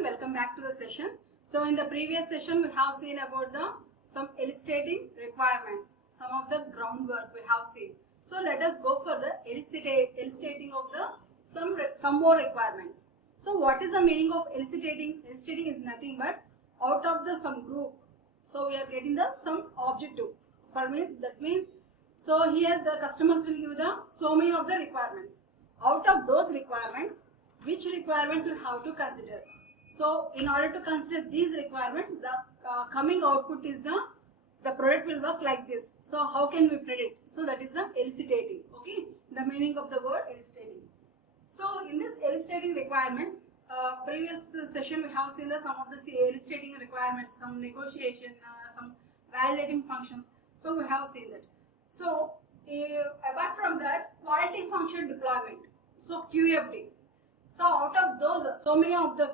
everyone, welcome back to the session. So in the previous session we have seen about some eliciting requirements, some of the groundwork we have seen. So let us go for the eliciting of some more requirements. So what is the meaning of eliciting? Eliciting is nothing but out of the some group. So we are getting the some objective. For me that means, so here the customers will give the so many of the requirements. Out of those requirements, which requirements we have to consider? So in order to consider these requirements, the coming output is the product will work like this. So how can we predict? So that is the eliciting. Okay, the meaning of the word eliciting. So in this eliciting requirements, previous session we have seen some of the eliciting requirements, some negotiation, some validating functions. So we have seen that. So apart from that, quality function deployment. So QFD. So out of those, so many of the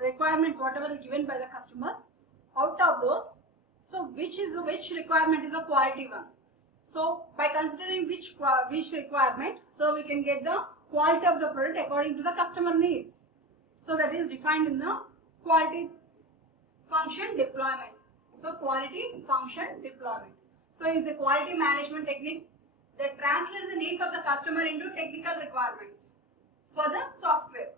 requirements, whatever is given by the customers, out of those, so which requirement is a quality one? So by considering which requirement, so we can get the quality of the product according to the customer needs. So that is defined in the quality function deployment. So quality function deployment. So it's a quality management technique that translates the needs of the customer into technical requirements for the software.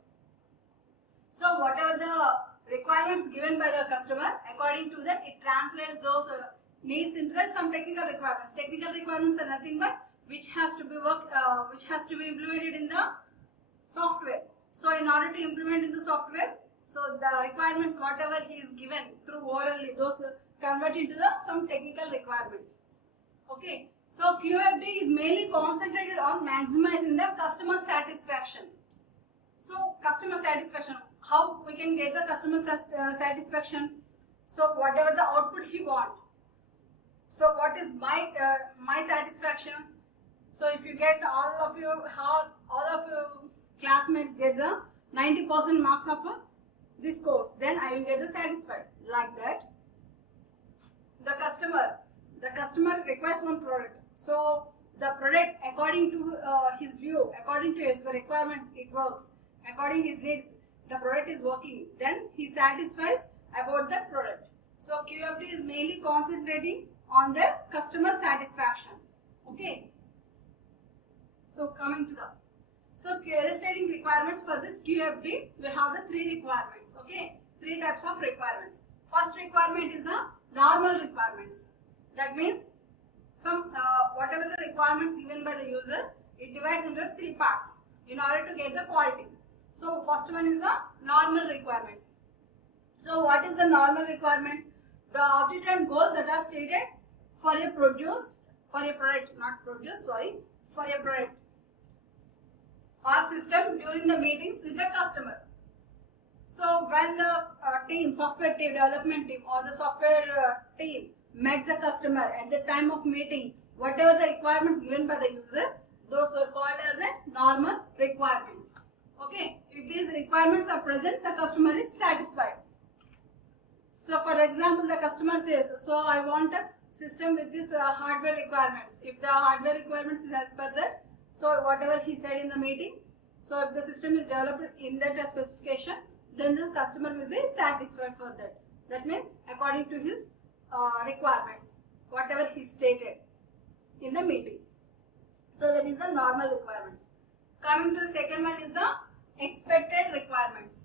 So whatever the requirements given by the customer, according to that, it translates those needs into some technical requirements. Technical requirements are nothing but which has to be implemented in the software. So in order to implement in the software, so the requirements whatever he is given through orally, those convert into some technical requirements. Okay. So QFD is mainly concentrated on maximizing the customer satisfaction. So customer satisfaction, how we can get the customer satisfaction? So whatever the output he want. So what is my satisfaction? So if you get all of your classmates get the 90% marks of this course, then I will get the satisfied. Like that, the customer requires one product. So the product, according to his view, according to his requirements, it works. According to his needs, the product is working. Then he satisfies about the product. So QFD is mainly concentrating on the customer satisfaction. Okay. So coming to eliciting requirements for this QFD, we have the three requirements. Okay, three types of requirements. First requirement is the normal requirements. That means whatever the requirements given by the user, it divides into three parts in order to get the quality. So first one is the normal requirements. So what is the normal requirements? The object and goals that are stated for a product or system during the meetings with the customer. So when the software team, development team or the software team met the customer at the time of meeting, whatever the requirements given by the user, those are called as a normal requirements. Okay, if these requirements are present, the customer is satisfied. So for example, the customer says, so I want a system with this hardware requirements. If the hardware requirements is as per that, so whatever he said in the meeting, so if the system is developed in that specification, then the customer will be satisfied for that. That means according to his requirements, whatever he stated in the meeting. So that is the normal requirements. Coming to the second one is the expected requirements.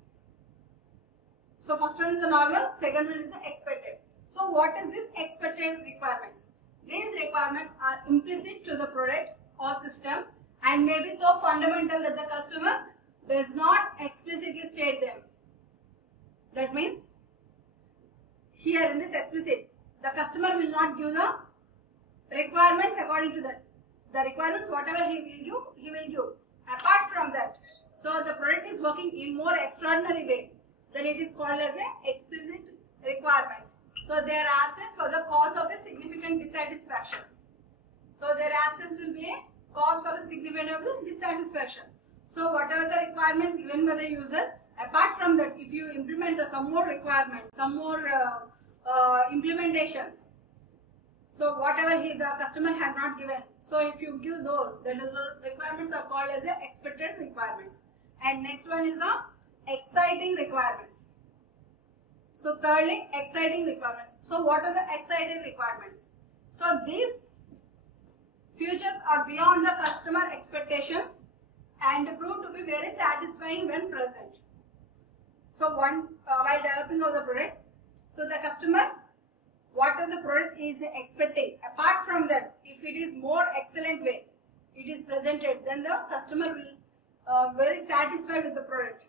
So first one is the normal, second one is the expected. So what is this expected requirements? These requirements are implicit to the product or system and may be so fundamental that the customer does not explicitly state them. That means here in this explicit, the customer will not give the requirements according to that. The requirements whatever he will give. Apart from that, so the product is working in more extraordinary way, then it is called as a explicit requirements. So their absence for the cause of a significant dissatisfaction. So their absence will be a cause for the significant dissatisfaction. So whatever the requirements given by the user, apart from that, if you implement some more requirements, some more implementation, so whatever the customer had not given, so if you give those, then the requirements are called as the expected requirements. And next one is the exciting requirements. So thirdly, exciting requirements. So what are the exciting requirements? So these features are beyond the customer expectations and prove to be very satisfying when present. So while developing of the product, so the customer, whatever the product is expecting, apart from that, if it is more excellent way it is presented, then the customer will very satisfied with the product.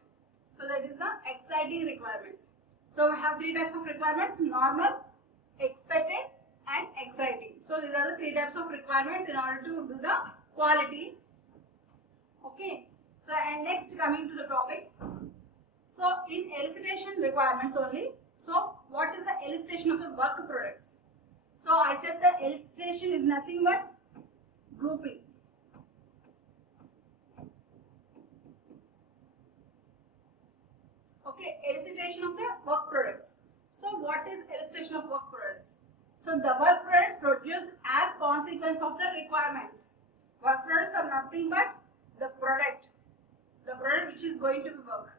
So that is the exciting requirements. So we have three types of requirements: normal, expected and exciting. So these are the three types of requirements in order to do the quality. Okay. So and next, coming to the topic. So in elicitation requirements only. So what is the elicitation of the work products? So I said the elicitation is nothing but grouping. Okay, elicitation of the work products. So what is elicitation of work products? So the work products produced as consequence of the requirements. Work products are nothing but the product which is going to be work.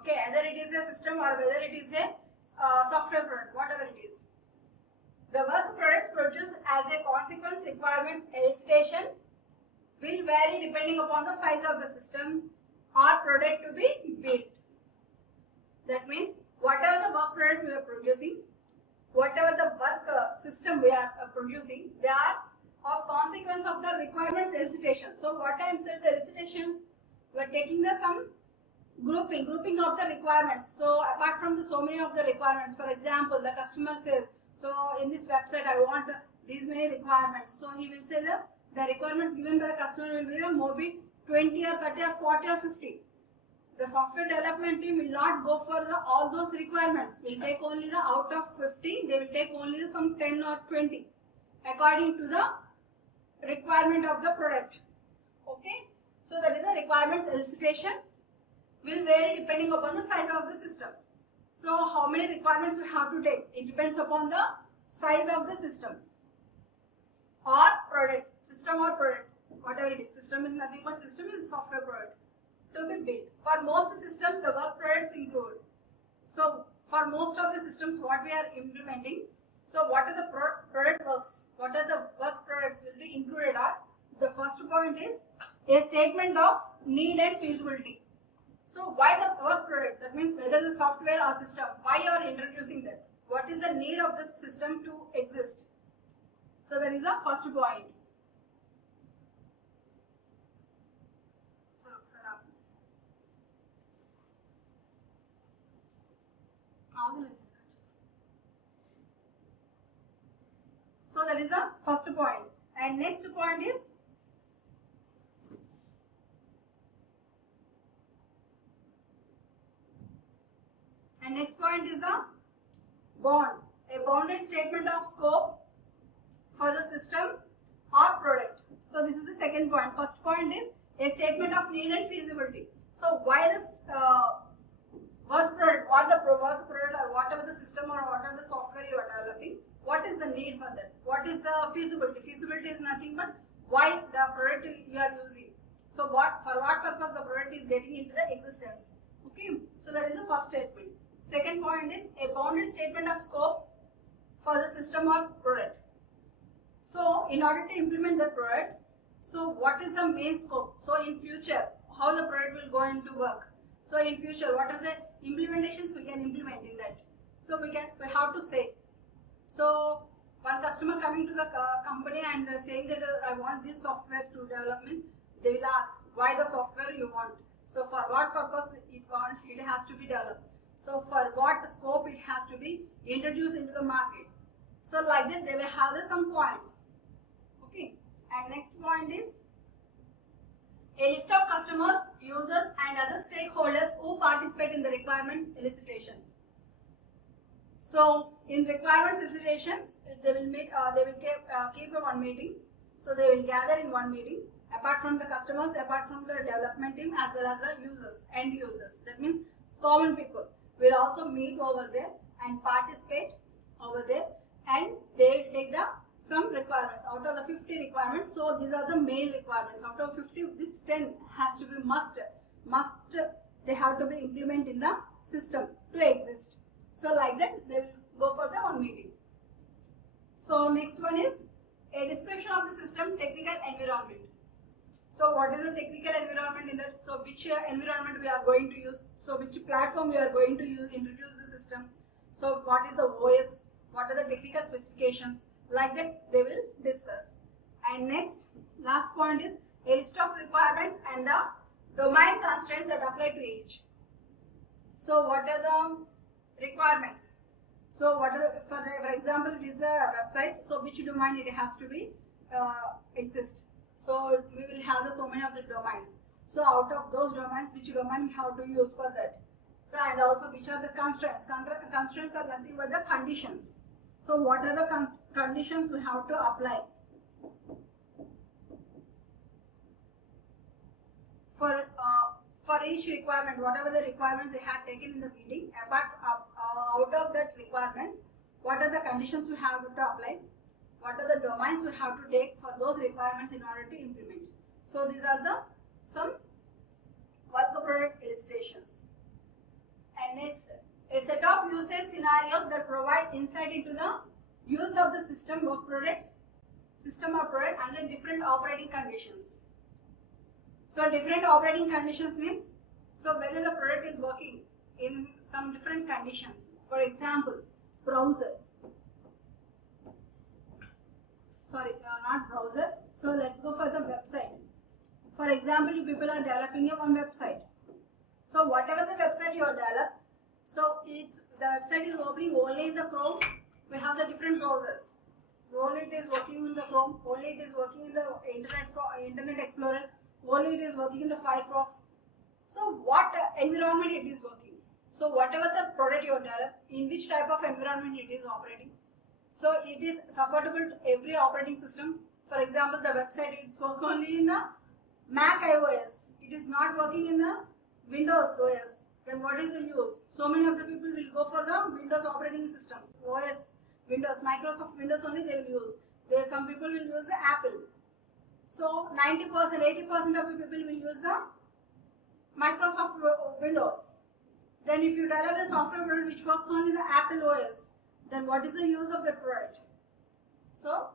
Okay, either it is a system or whether it is a software product, whatever it is. The work products produced as a consequence requirements elicitation will vary depending upon the size of the system or product to be built. That means whatever the work product we are producing, whatever the work system we are producing, they are of consequence of the requirements elicitation. So what I am saying, the elicitation, we are taking the some grouping of the requirements. So apart from the so many of the requirements, for example, the customer says, so in this website I want these many requirements. So he will say the requirements given by the customer will be maybe 20 or 30 or 40 or 50. The software development team will not go for all those requirements. Will take only the out of 50, they will take only some 10 or 20 according to the requirement of the product. Okay. So that is the requirements elicitation will vary depending upon the size of the system. So how many requirements we have to take? It depends upon the size of the system or product. System or product, whatever it is. System is nothing but system is software product to be built. For most systems, the work products include. So for most of the systems what we are implementing, so what are the product works? What are the work products will be included are, the first point is a statement of need and feasibility. So why the work product? That means whether the software or system, why you are introducing that? What is the need of the system to exist? So that is the first point. So that is the first point. And next point is the bond, a bounded statement of scope for the system or product. So this is the second point. First point is a statement of need and feasibility. So why this work product, or the work product or whatever the system or whatever the software you are developing, what is the need for that? What is the feasibility? Feasibility is nothing but why the product you are using. So for what purpose the product is getting into the existence. Okay, so that is the first statement. Second point is a bounded statement of scope for the system or product. So in order to implement the product, so what is the main scope? So in future, how the product will go into work. So in future, what are the implementations we can implement in that? So we have to say. So one customer coming to the company and saying that I want this software to develop, means they will ask why the software you want. So for what purpose it has to be developed. So for what scope it has to be introduced into the market. So like that they will have some points. Okay. And next point is a list of customers, users and other stakeholders who participate in the requirements elicitation. So in requirements elicitations, they will meet. They will keep a one meeting. So they will gather in one meeting. Apart from the customers, apart from the development team, as well as the users, end users. That means common people will also meet over there and participate over there, and they will take some requirements out of the 50 requirements. So these are the main requirements. Out of 50, this 10 has to be must. They have to be implemented in the system to exist. So like that they will go for the one meeting. So next one is a description of the system technical environment. So what is the technical environment in that? So which environment we are going to use? So which platform we are going to use, introduce the system? So what is the OS? What are the technical specifications? Like that they will discuss. And next, last point is a list of requirements and the domain constraints that apply to each. So what are the requirements? So what are the, for example, it is a website. So which domain it has to be exist? So we will have so many of the domains. So out of those domains, which domain we have to use for that? So and also which are the constraints? Constraints are nothing but the conditions. So what are the conditions we have to apply for each requirement? Whatever the requirements they had taken in the meeting, apart out of that requirements, what are the conditions we have to apply? What are the domains we have to take for those requirements in order to implement? So these are the some work product illustrations. And next, a set of usage scenarios that provide insight into the use of the system or product under different operating conditions. So different operating conditions means, so whether the product is working in some different conditions. For example, browser. Sorry, not browser. So let's go for the website. For example, you people are developing your own website. So whatever the website you are developed, so the website is opening only in the Chrome. We have the different browsers. Only it is working in the Chrome. Only it is working in the Internet Explorer. Only it is working in the Firefox. So what environment it is working? So whatever the product you develop, in which type of environment it is operating. So it is supportable to every operating system. For example, the website is working only in the Mac iOS. It is not working in the Windows OS. Then what is the use? So many of the people will go for the Windows operating systems. OS, Windows, Microsoft Windows only they will use. There some people will use the Apple. So 90%, 80% of the people will use the Microsoft Windows. Then if you develop a software product which works only the Apple OS, then what is the use of the product? So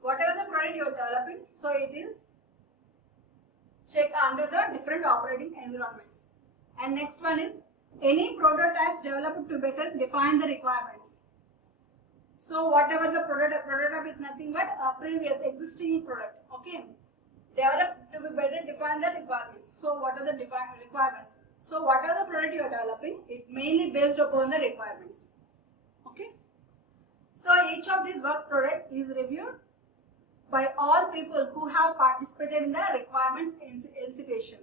whatever the product you are developing, so it is check under the different operating environments. And next one is any prototypes developed to better define the requirements. So whatever the prototype is nothing but a previous existing product. Okay, developed to be better define the requirements. So what are the requirements? So whatever the product you are developing, it mainly based upon the requirements. Okay. So each of these work product is reviewed by all people who have participated in the requirements elicitation.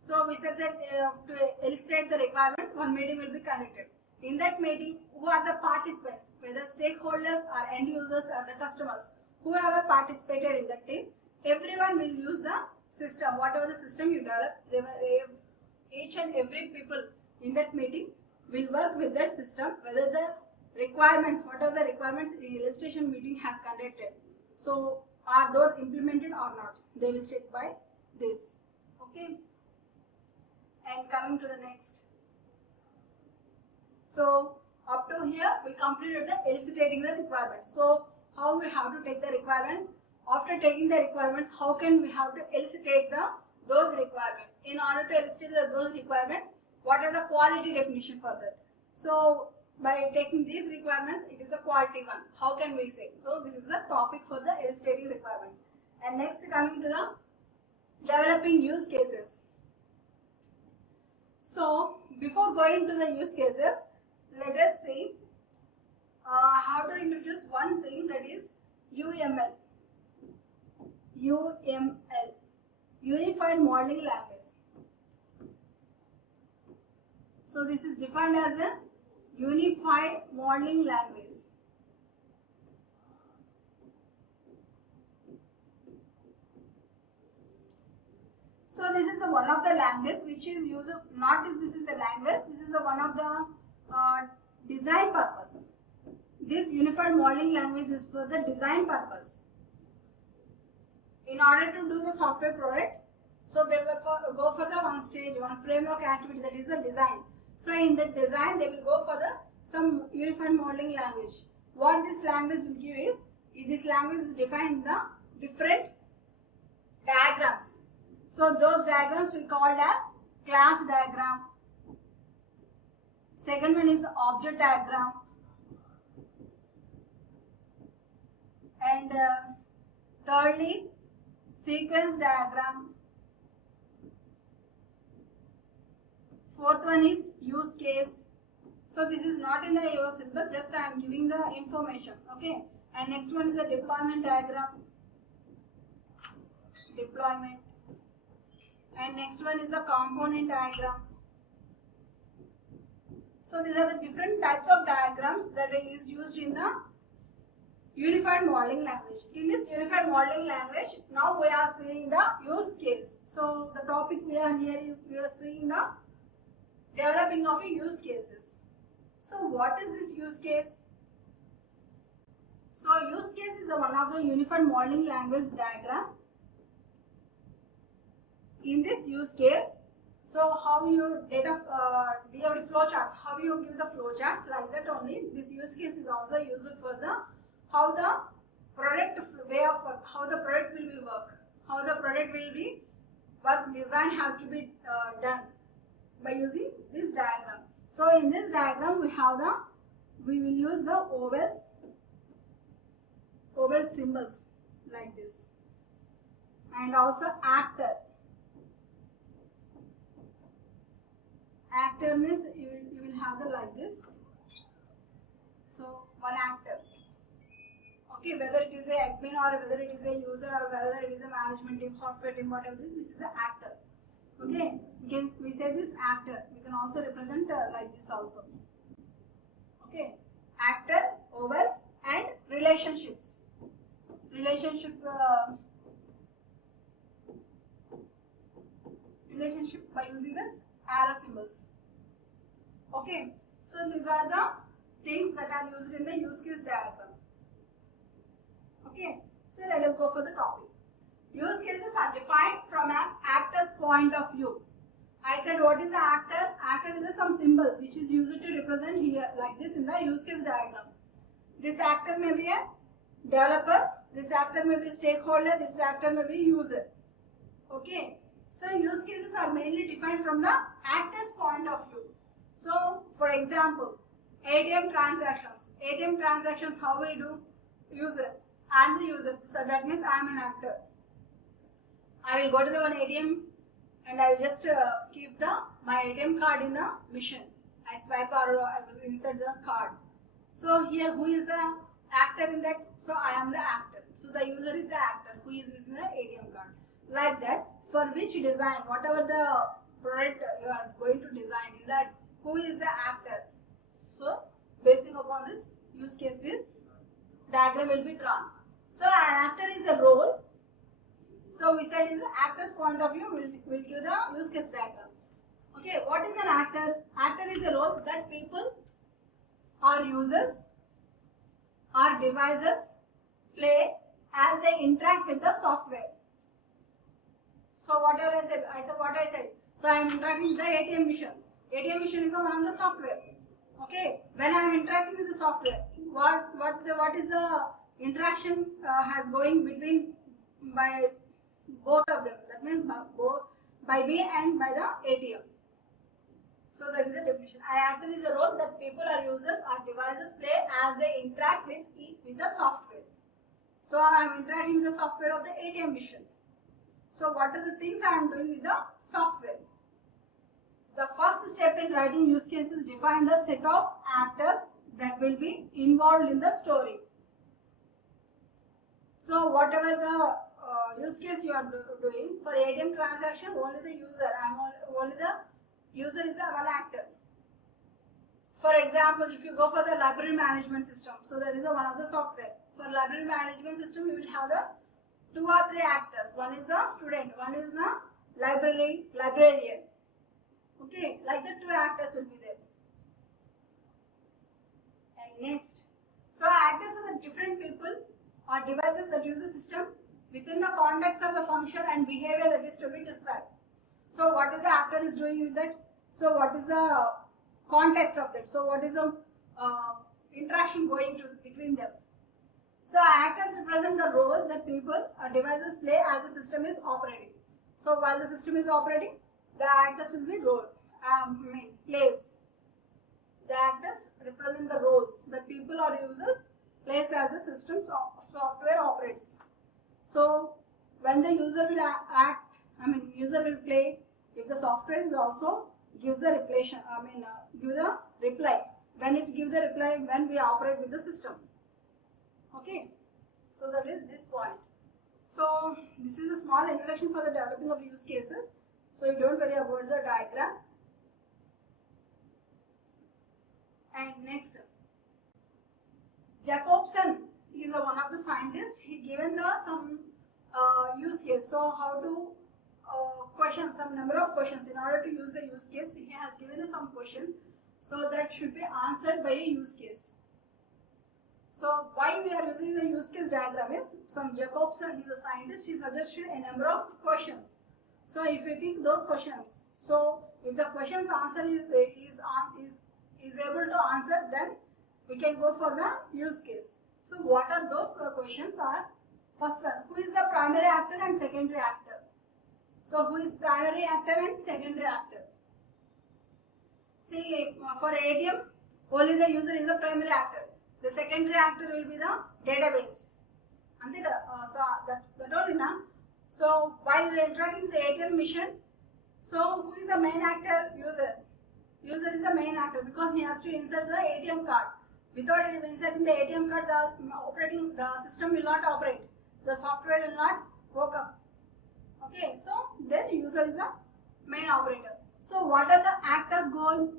So we said that to illustrate the requirements, one meeting will be conducted. In that meeting, who are the participants, whether stakeholders or end users or the customers, whoever participated in that team, everyone will use the system, whatever the system you develop. Each and every people in that meeting will work with that system, whether the requirements, what are the requirements the illustration meeting has conducted. So are those implemented or not? They will check by this. Okay. And coming to the next. So up to here we completed the eliciting the requirements. So how we have to take the requirements? After taking the requirements, how can we have to elicitate those requirements? In order to elicit those requirements, what are the quality definition for that? So by taking these requirements, it is a quality one. How can we say? So this is the topic for the eliciting requirements. And next coming to the developing use cases. So before going to the use cases, let us see how to introduce one thing, that is UML. UML, Unified Modeling Language. So this is defined as a Unified Modeling Language. So this is one of the languages which is used, not this is a language, this is one of the design purpose. This Unified Modeling Language is for the design purpose. In order to do the software product, so they will go for the one stage, one framework activity, that is the design. So in the design, they will go for the some unified modeling language. What this language will give is, this language is defined the different diagrams. So those diagrams we called as class diagram. Second one is object diagram. And thirdly, sequence diagram. Fourth one is use case. So this is not in the your syllabus, just I am giving the information. Okay. And next one is the deployment diagram. Deployment. And next one is the component diagram. So these are the different types of diagrams that is used in the unified modeling language. In this unified modeling language, now we are seeing the use case. So the topic we are here, we are seeing the developing of a use cases. So what is this use case? So use case is one of the unified modeling language diagram. In this use case, so how you data flow charts, how you give the flow charts, like that only. This use case is also used for the how the product way of work, how the product will be work, how the product will be work design has to be done by using this diagram. So in this diagram we will use the oval symbols like this, and also actor. Actor means you will have the like this. So one actor. Okay, whether it is a admin or whether it is a user or whether it is a management team, software team, whatever, this is an actor. Okay, we say this actor. We can also represent like this also. Okay, actor, ovals, and relationships. Relationship by using this arrow symbols. Okay, so these are the things that are used in the use case diagram. Okay, so let us go for the topic. Use cases are defined from an actor's point of view. I said what is the actor? Actor is some symbol which is used to represent here like this in the use case diagram. This actor may be a developer, this actor may be a stakeholder, this actor may be a user. Okay, so use cases are mainly defined from the actor's point of view. So for example, ATM transactions. ATM transactions, how we do? User. I am the user, so that means I am an actor. I will go to the one ATM and I will just keep my ATM card in the machine. I swipe or I will insert the card. So here who is the actor in that? So I am the actor. So the user is the actor who is using the ATM card. Like that, for which design, whatever the product you are going to design, in that who is the actor? So basing upon this use case diagram will be drawn. So an actor is a role. So we said is the actor's point of view will give the use case diagram. Okay, what is an actor? Actor is a role that people or users or devices play as they interact with the software. So whatever I said what I said. So I am interacting with the ATM machine. ATM machine is one of the software. Okay, when I am interacting with the software, what is the interaction has going between by both of them? That means by me and by the ATM. So that is the definition. Actor is a role that people or users or devices play as they interact with the software. So I am interacting with the software of the ATM machine. So what are the things I am doing with the software? The first step in writing use cases define the set of actors that will be involved in the story. So whatever the use case you are doing for ATM transaction, only the user, only the user is the one actor. For example, if you go for the library management system, so there is one of the software. For library management system, you will have the 2 or 3 actors. One is the student, one is the librarian. Okay, like the 2 actors will be there. And next, so actors are the different people or devices that use the system within the context of the function and behavior that is to be described. So what is the actor is doing with that? So what is the context of that? So what is the interaction going to between them. So actors represent the roles that people or devices play as the system is operating. So while the system is operating, the actors will be plays. The actors represent the roles that people or users plays as the system software operates. So when the user will user will play if the software is also gives the give the reply when it gives the reply when we operate with the system. Okay, so that is this point. So this is a small introduction for the developing of use cases. So you don't worry about the diagrams. And next, Jacobson is one of the scientists. He given some use case. So how to question some number of questions in order to use the use case. He has given us some questions. So that should be answered by a use case. So why we are using the use case diagram is some Jacobson is a scientist. He suggested a number of questions. So if you think those questions, so if the question's answer is able to answer, then we can go for the use case. So what are those questions are? First one, who is the primary actor and secondary actor? So who is primary actor and secondary actor? See, for ATM, only the user is the primary actor. The secondary actor will be the database. So that only now. So while we are interacting with the ATM machine, so who is the main actor? User. User is the main actor because he has to insert the ATM card. Without inserting the ATM card, the system will not operate. The software will not work up. Okay, so then user is the main operator. So what are the actors' goal?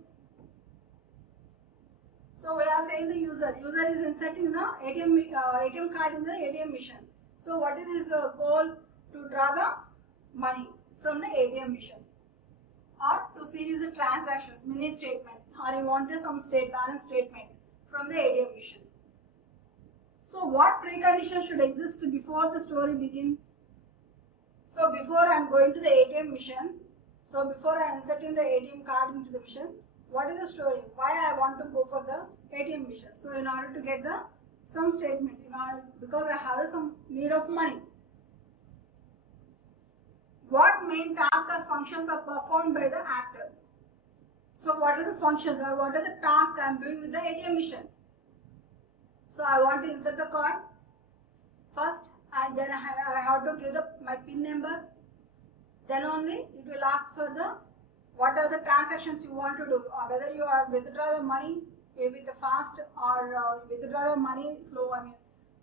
So we are saying the user. User is inserting the ATM card in the ATM machine. So what is his goal? To draw the money from the ATM machine, or to see his transactions, mini statement, or he wanted some balance statement from the ATM machine. So what preconditions should exist before the story begins? So before I am going to the ATM machine, so before I inserting the ATM card into the machine, what is the story? Why I want to go for the ATM machine? So in order to get some statement, because I have some need of money. What main tasks or functions are performed by the actor? So what are the functions or what are the tasks I am doing with the ATM machine? So I want to insert the card first, and then I have to give my PIN number. Then only it will ask for what are the transactions you want to do, or whether you are withdraw the money with the fast or withdraw the money slow.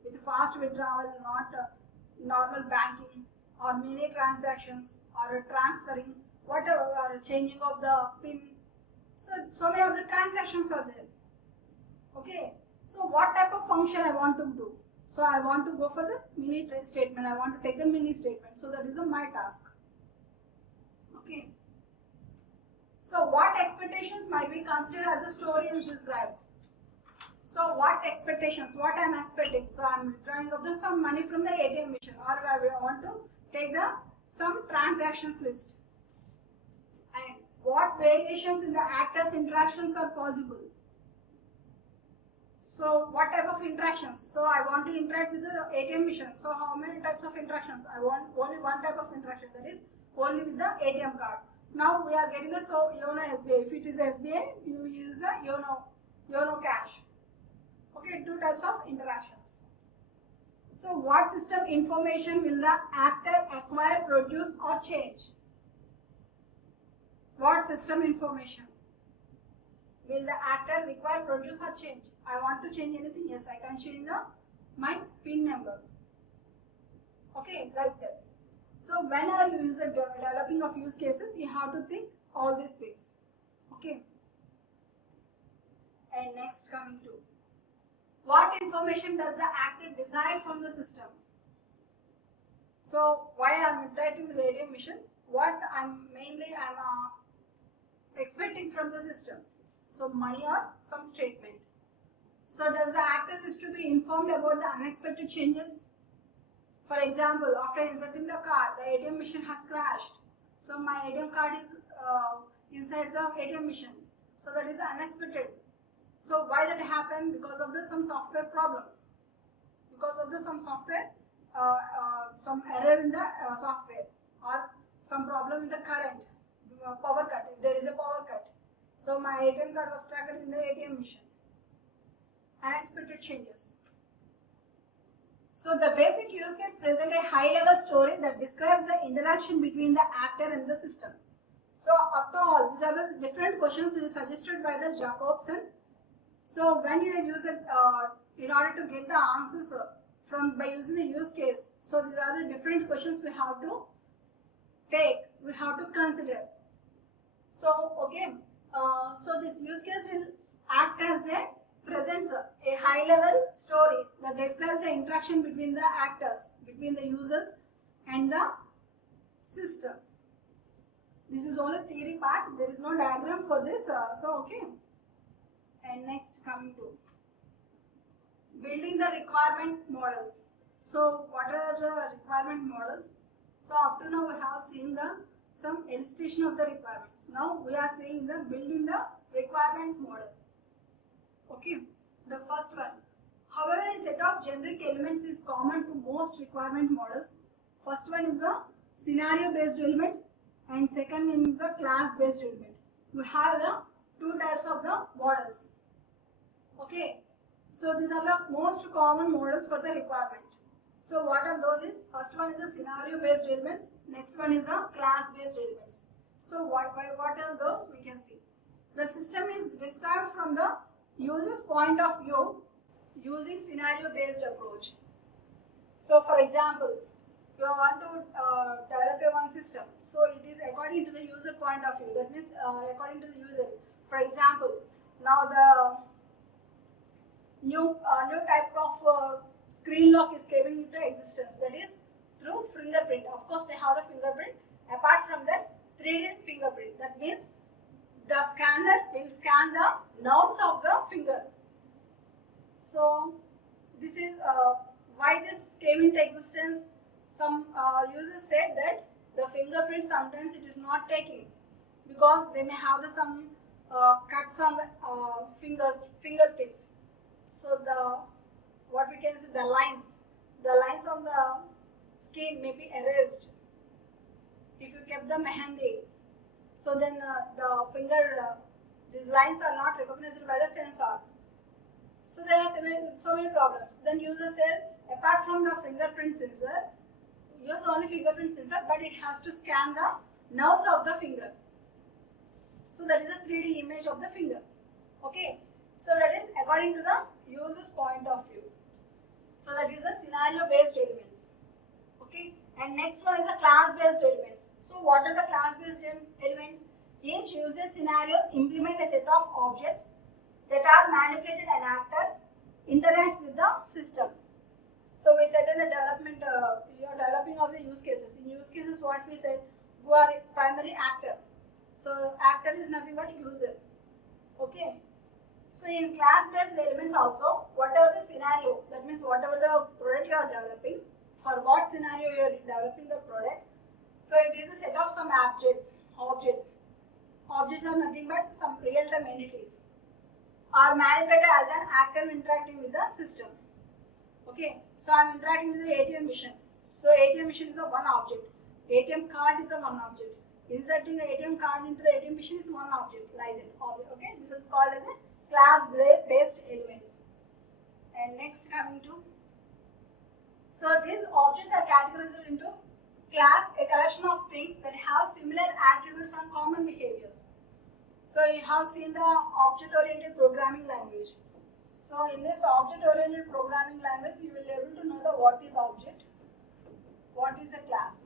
With fast withdrawal, not normal banking, or mini transactions, or transferring, whatever, or changing of the PIN. So many of the transactions are there. Okay. So what type of function I want to do? So I want to go for the mini statement. I want to take the mini statement. So that is my task. Okay. So what expectations might be considered as the story is described? So what expectations? What I am expecting? So I am withdrawing of some money from the ATM machine, or I want to take some transactions list. And what variations in the actors' interactions are possible? So what type of interactions? So I want to interact with the ATM machine. So how many types of interactions? I want only one type of interaction, that is only with the ATM card. Now we are getting YONO SBI. If it is SBI, you use the YONO Cash. Okay, two types of interactions. So what system information will the actor acquire, produce, or change? What system information will the actor require, produce, or change? I want to change anything? Yes, I can change my PIN number. Okay, like that. So whenever you use the developing of use cases, you have to think all these things. Okay. And next, coming to what information does the actor desire from the system? So why I am interacting with the ATM machine? What I'm expecting from the system? So money or some statement. So does the actor wish to be informed about the unexpected changes? For example, after inserting the card, the ATM machine has crashed. So my ATM card is inside the ATM machine. So that is unexpected. So why that happened? Because of some software problem. Because of some software, some error in the software, or some problem in the current, power cut. If there is a power cut, so my ATM card was tracked in the ATM machine. Unexpected changes. So the basic use case present a high-level story that describes the interaction between the actor and the system. So up to all, these are the different questions suggested by the Jacobson. So when you use it, in order to get the answers by using the use case, so these are the different questions we have to take, we have to consider. So okay, so this use case will act as presents a high-level story that describes the interaction between the actors, between the users and the system. This is only theory part. There is no diagram for this. So okay. And next, coming to building the requirement models. So what are the requirement models? So up to now we have seen some illustration of the requirements. Now we are seeing the building the requirements model. Okay, the first one. However, a set of generic elements is common to most requirement models. First one is the scenario based element and second one is the class based element. We have the two types of the models. Okay, so these are the most common models for the requirement. So what are those is, first one is the scenario based elements, next one is the class based elements. So what are those? We can see. The system is described from the user's point of view using scenario based approach. So for example, you want to develop one system, so it is according to the user point of view, that means according to the user. For example, now the new type of screen lock is coming into existence, that is through fingerprint. Of course we have the fingerprint. Apart from that, 3D fingerprint, that means the scanner will scan the nerves of the finger. So this is why this came into existence. Some users said that the fingerprint sometimes it is not taking because they may have some cuts on the fingertips. So what we can see, the lines on the skin may be erased if you kept the mehendi. So then the finger, these lines are not recognized by the sensor. So there are so many problems. Then user said, apart from the fingerprint sensor, use only fingerprint sensor, but it has to scan the nerves of the finger. So that is a 3D image of the finger. Okay. So that is according to the user's point of view. So that is the scenario based elements. Okay. And next one is the class based elements. So what are the class based elements? Each user scenarios implement a set of objects that are manipulated and actor interacts with the system. So we said in the development, you are developing of the use cases. In use cases, what we said, who are a primary actor. So actor is nothing but user. Okay. So in class-based elements also, whatever the scenario, that means whatever the product you are developing, for what scenario you are developing the product. So it is a set of some objects. Objects are nothing but some real-time entities. Are manipulated as an actor interacting with the system. Okay, so I am interacting with the ATM machine. So ATM machine is a one object. ATM card is a one object. Inserting the ATM card into the ATM machine is one object, like that. Okay, this is called as a class-based elements. And next coming to, so these objects are categorized into class, a collection of things that have similar attributes and common behaviors. So you have seen the object-oriented programming language. So in this object-oriented programming language, you will be able to know the what is object, what is a class.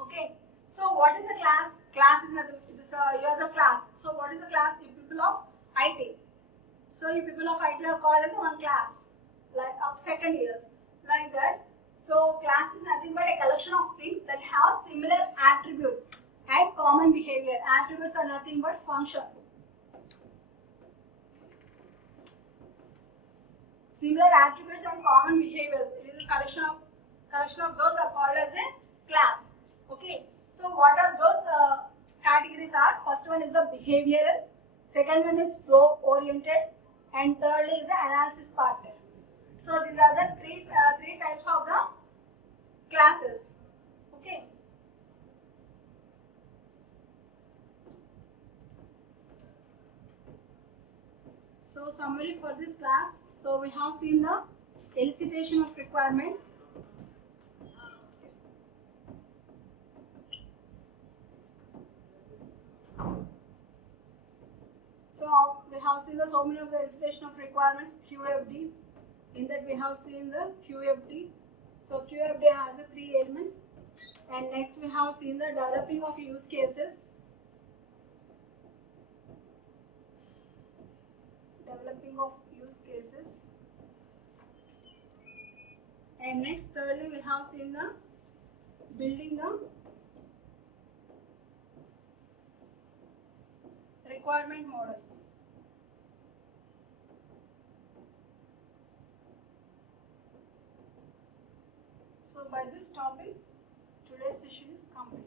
Okay. So what is a class? Class is nothing. You are the class. So what is a class? You people of IT. So you people of IT are called as one class, like of second years, like that. So class is nothing but a collection of things that have similar attributes and common behavior. Attributes are nothing but function. Similar attributes and common behaviors. It is a collection of those are called as a class. Okay. So what are those categories are, first one is the behavioral, second one is flow oriented, and third is the analysis partner. So these are the three types of the classes. Okay. So summary for this class. So we have seen the elicitation of requirements. So we have seen the so many of the elicitation of requirements, QFD. In that we have seen the QFD. So QFD has the three elements. And next we have seen the developing of use cases. Developing of use cases. And next thirdly we have seen the building the requirement model. So by this topic, today's session is completed.